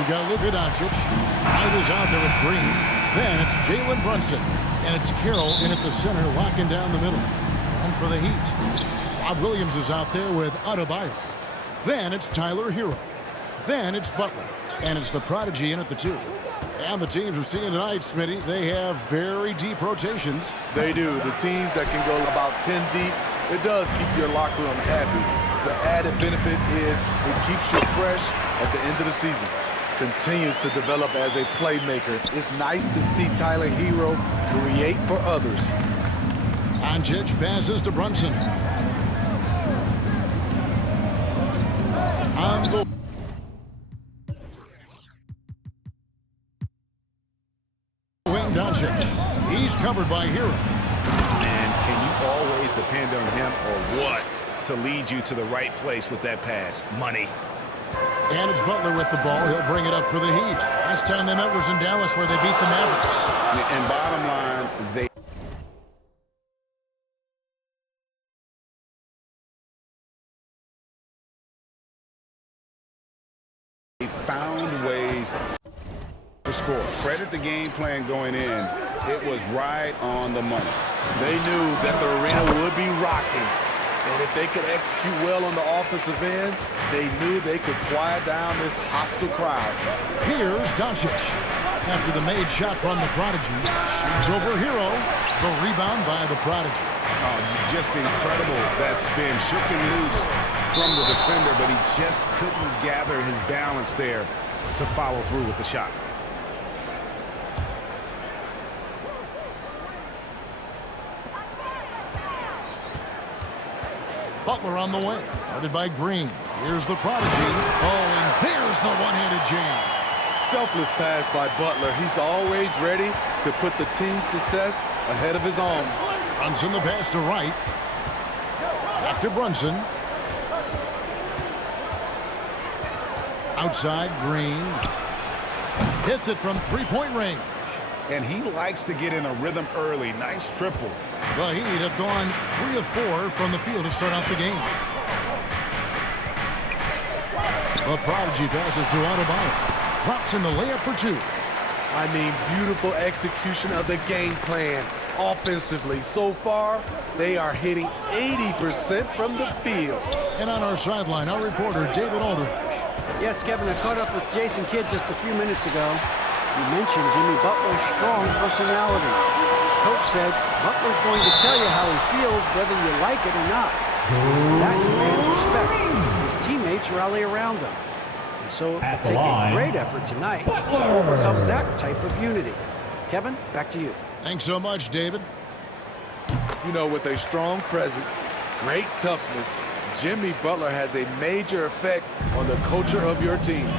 We got Luka Doncic. Knight is out there with Green. Then it's Jalen Brunson. And it's Carroll in at the center, locking down the middle. And for the Heat, Rob Williams is out there with Adebayo. Then it's Tyler Hero. Then it's Butler. And it's the Prodigy in at the 2. And the teams we're seeing tonight, Smitty, they have very deep rotations. They do. The teams that can go about 10 deep, it does keep your locker room happy. The added benefit is it keeps you fresh at the end of the season. Continues to develop as a playmaker. It's nice to see Tyler Hero create for others. Doncic passes to Brunson. On the wing, Doncic. He's covered by Hero. And can you always depend on him or what to lead you to the right place with that pass? Money. And it's Butler with the ball. He'll bring it up for the Heat. Last time they met was in Dallas where they beat the Mavericks. And bottom line, they found ways to score. Credit the game plan going in. It was right on the money. They knew that the arena would be rocking. And if they could execute well on the offensive end, they knew they could quiet down this hostile crowd. Here's Doncic. After the made shot from the Prodigy, shoots over Hero. The rebound by the Prodigy. Oh, just incredible, that spin. Shooting loose from the defender, but he just couldn't gather his balance there to follow through with the shot. Butler on the wing, guarded by Green. Here's the Prodigy. Oh, and there's the one-handed jam. Selfless pass by Butler. He's always ready to put the team's success ahead of his own. Brunson the pass to right. Back to Brunson. Outside, Green. Hits it from three-point range. And he likes to get in a rhythm early. Nice triple. The Heat have gone 3 of 4 from the field to start out the game. The Prodigy passes to Adebayo. Drops in the layup for 2. I mean, beautiful execution of the game plan. Offensively, so far, they are hitting 80% from the field. And on our sideline, our reporter, David Aldridge. Yes, Kevin, I caught up with Jason Kidd just a few minutes ago. You mentioned Jimmy Butler's strong personality. Coach said Butler's going to tell you how he feels whether you like it or not. That commands respect. His teammates rally around him. And so it will take a great effort tonight to overcome that type of unity. Kevin, back to you. Thanks so much, David. You know, with a strong presence, great toughness, Jimmy Butler has a major effect on the culture of your team.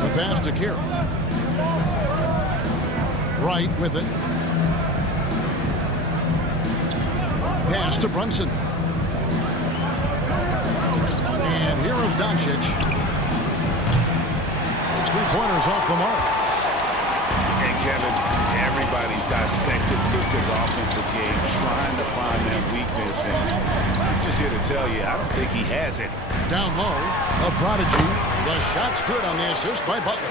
The pass to Carroll. Right with it. Pass to Brunson. And here is Doncic. Three-pointers off the mark. Hey, Kevin, everybody's dissected Luka's offensive game, trying to find that weakness. And I'm just here to tell you, I don't think he has it. Down low, a Prodigy. The shot's good on the assist by Butler.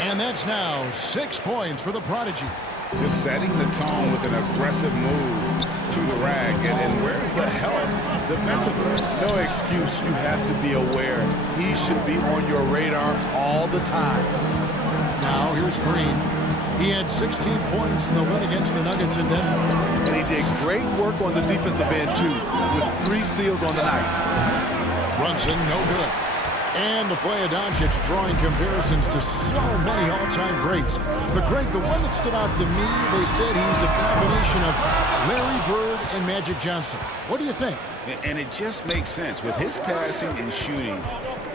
And that's now 6 points for the Prodigy. Just setting the tone with an aggressive move to the rack. And where's the help defensively? No excuse. You have to be aware. He should be on your radar all the time. Now here's Green. He had 16 points in the win against the Nuggets in Denver. And he did great work on the defensive end, too, with 3 steals on the night. Brunson, no good. And the play of Doncic drawing comparisons to so many all-time greats. But, Greg, the one that stood out to me, they said he's a combination of Larry Bird and Magic Johnson. What do you think? And it just makes sense. With his passing and shooting,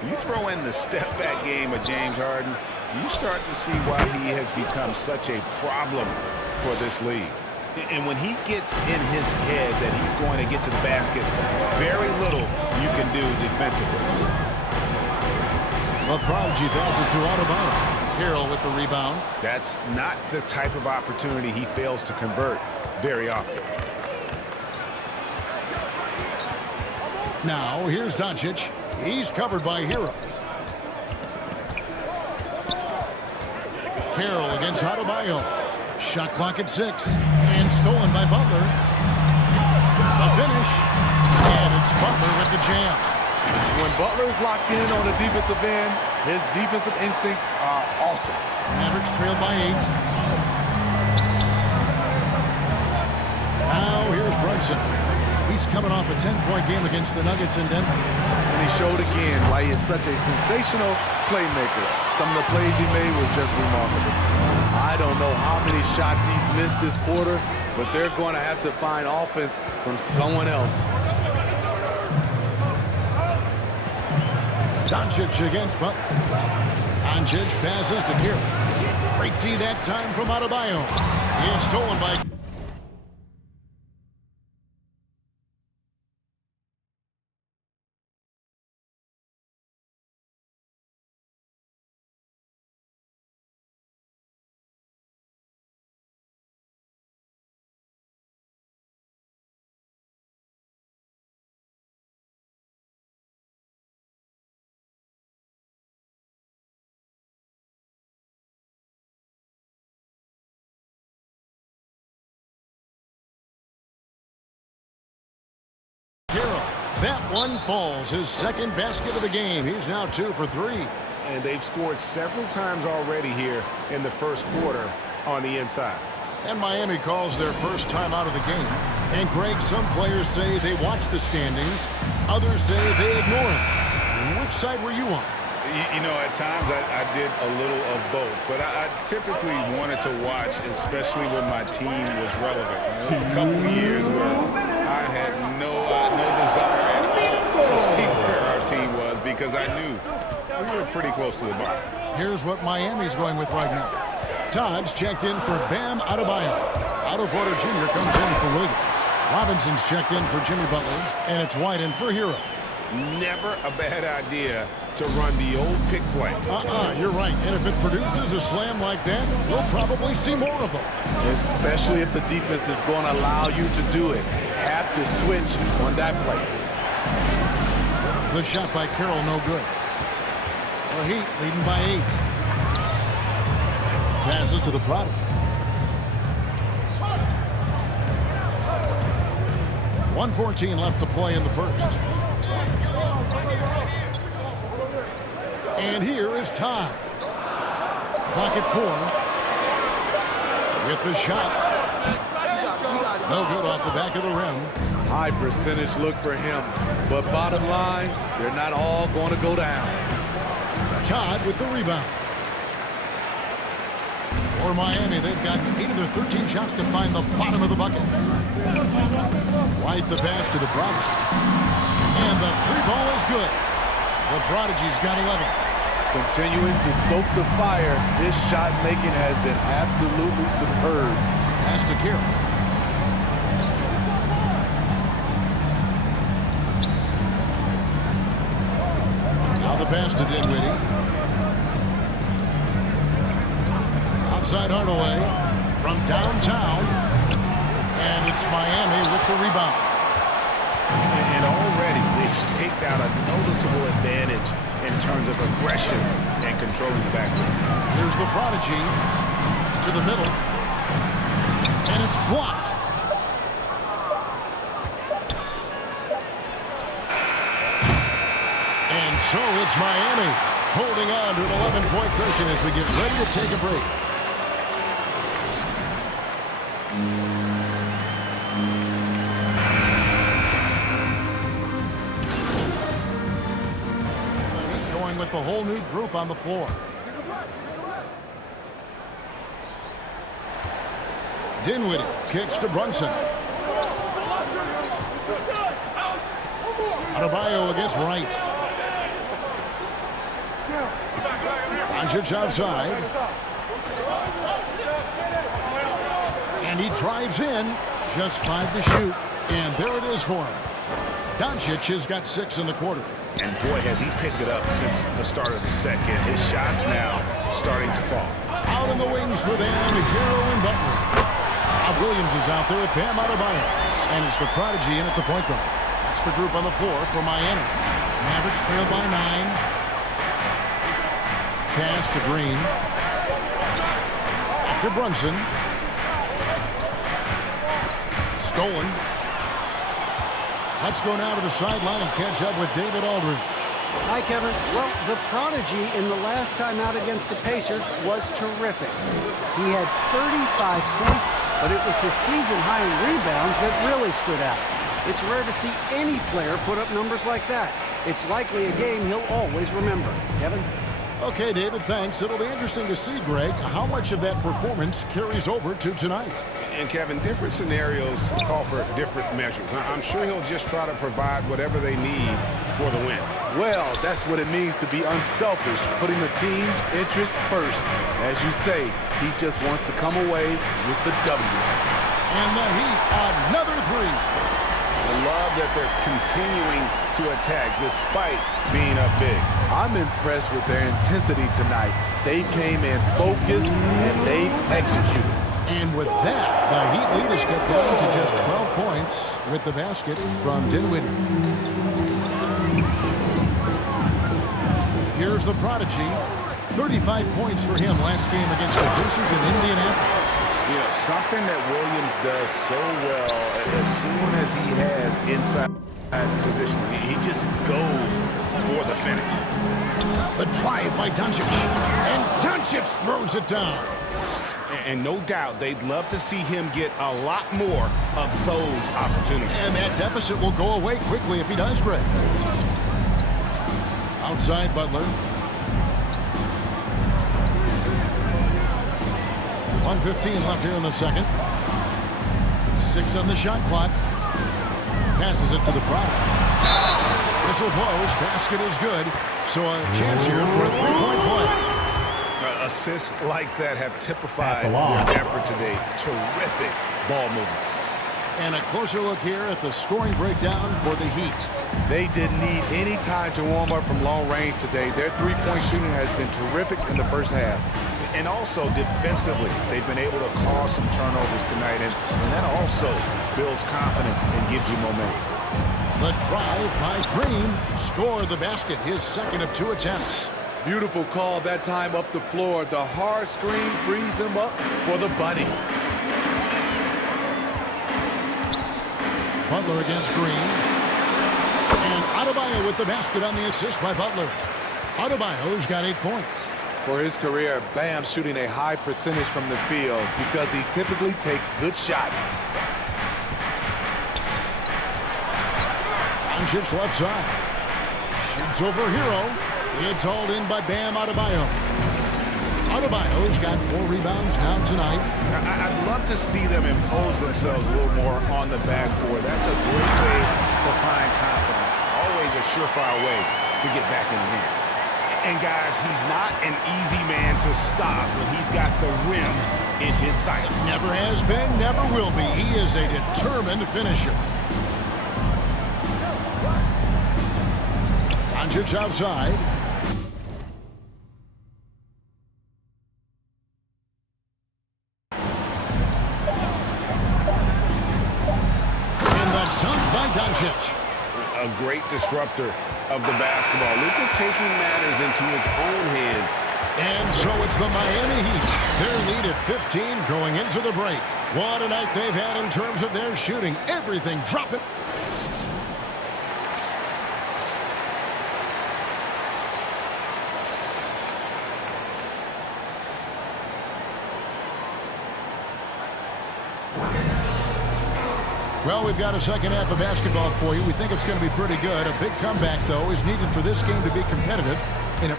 you throw in the step-back game of James Harden, you start to see why he has become such a problem for this league. And when he gets in his head that he's going to get to the basket, very little you can do defensively. The Prodigy passes to Adebayo. Carroll with the rebound. That's not the type of opportunity he fails to convert very often. Now, here's Doncic. He's covered by Hero. Carroll against Adebayo. Shot clock at 6. And stolen by Butler. A finish. And it's Butler with the jam. When Butler's locked in on the defensive end, his defensive instincts are awesome. Mavericks trailed by 8. Now here's Brunson. He's coming off a 10-point game against the Nuggets in Denver. And he showed again why he is such a sensational playmaker. Some of the plays he made were just remarkable. I don't know how many shots he's missed this quarter, but they're going to have to find offense from someone else. Doncic against Butler. Doncic passes to Carroll. Break D that time from Adebayo. It's stolen by... Carroll. That one falls. His second basket of the game. He's now 2 for 3. And they've scored several times already here in the first quarter on the inside. And Miami calls their first time out of the game. And Greg, some players say they watch the standings. Others say they ignore it. Which side were you on? You know, at times I did a little of both, but I typically wanted to watch, especially when my team was relevant. There was a couple of years where I had no desire at all to see where our team was because I knew we were pretty close to the bottom. Here's what Miami's going with right now. Todd's checked in for Bam Adebayo. Otto Porter Jr. comes in for Williams. Robinson's checked in for Jimmy Butler, and it's White in for Hero. Never a bad idea to run the old pick play. You're right. And if it produces a slam like that, we'll probably see more of them. Especially if the defense is going to allow you to do it. Have to switch on that play. The shot by Carroll, no good. The Heat leading by 8. Passes to the Prodigy. 1:14 left to play in the first. And here is Todd. Clock at 4. With the shot. No good off the back of the rim. High percentage look for him. But bottom line, they're not all going to go down. Todd with the rebound. For Miami, they've got 8 of their 13 shots to find the bottom of the bucket. White the pass to the Prodigy. And the 3-ball is good. The Prodigy's got 11. Continuing to stoke the fire, his shot making has been absolutely superb. Pass to Carroll. Now the pass to Dinwiddie. Outside Hardaway from downtown. And it's Miami with the rebound. And already they've staked out a noticeable advantage in terms of aggression and controlling the backcourt. Here's the Prodigy to the middle. And it's blocked. And so it's Miami holding on to an 11-point cushion as we get ready to take a break. With the whole new group on the floor. Dinwiddie kicks to Brunson. Adebayo against Wright. Doncic outside. And he drives in. Just 5 to shoot. And there it is for him. Doncic has got 6 in the quarter. And boy, has he picked it up since the start of the second. His shots now starting to fall. Out in the wings for them, Hero and Butler. Williams is out there with Bam Adebayo. And it's the Prodigy in at the point guard. That's the group on the floor for Miami. Mavericks trail by 9. Pass to Green. to Brunson. Stolen. Let's go now to the sideline and catch up with David Aldridge. Hi, Kevin. Well, the prodigy in the last time out against the Pacers was terrific. He had 35 points, but it was his season-high in rebounds that really stood out. It's rare to see any player put up numbers like that. It's likely a game he'll always remember. Kevin? Okay, David, thanks. It'll be interesting to see, Greg, how much of that performance carries over to tonight. And, Kevin, different scenarios call for different measures. I'm sure he'll just try to provide whatever they need for the win. Well, that's what it means to be unselfish, putting the team's interests first. As you say, he just wants to come away with the W. And the Heat, another three. I love that they're continuing to attack despite being up big. I'm impressed with their intensity tonight. They came in focused and they executed. And with that, the Heat lead is cut down to just 12 points with the basket from Dinwiddie. Here's the prodigy. 35 points for him last game against the Pacers in Indianapolis. You know, something that Williams does so well, as soon as he has inside position, he just goes for the finish. The drive by Doncic. And Doncic throws it down. And no doubt, they'd love to see him get a lot more of those opportunities. And that deficit will go away quickly if he does, Greg. Outside Butler. 1:15 left here in the second. 6 on the shot clock. Passes it to the product. Whistle blows. Basket is good. So a chance here for a three-point play. Assists like that have typified their effort today. Terrific ball movement. And a closer look here at the scoring breakdown for the Heat. They didn't need any time to warm up from long range today. Their three-point shooting has been terrific in the first half. And also defensively, they've been able to cause some turnovers tonight, and that also builds confidence and gives you momentum. The drive by Green. Scored the basket, his second of 2 attempts. Beautiful call that time up the floor. The hard screen frees him up for the bunny. Butler against Green. And Adebayo with the basket on the assist by Butler. Adebayo's got 8 points. For his career, Bam's shooting a high percentage from the field because he typically takes good shots. Doncic left side. Shoots over Hero. It's hauled in by Bam Adebayo. Adebayo's got 4 rebounds now tonight. I'd love to see them impose themselves a little more on the backboard. That's a great way to find confidence. Always a surefire way to get back in the game. And guys, he's not an easy man to stop when he's got the rim in his sights. Never has been, never will be. He is a determined finisher. Doncic outside. And the dunk by Doncic. A great disruptor of the basketball. Luka taking matters into his own hands. And so it's the Miami Heat. Their lead at 15 going into the break. What a night they've had in terms of their shooting. Everything dropping. Well, we've got a second half of basketball for you. We think it's going to be pretty good. A big comeback, though, is needed for this game to be competitive in a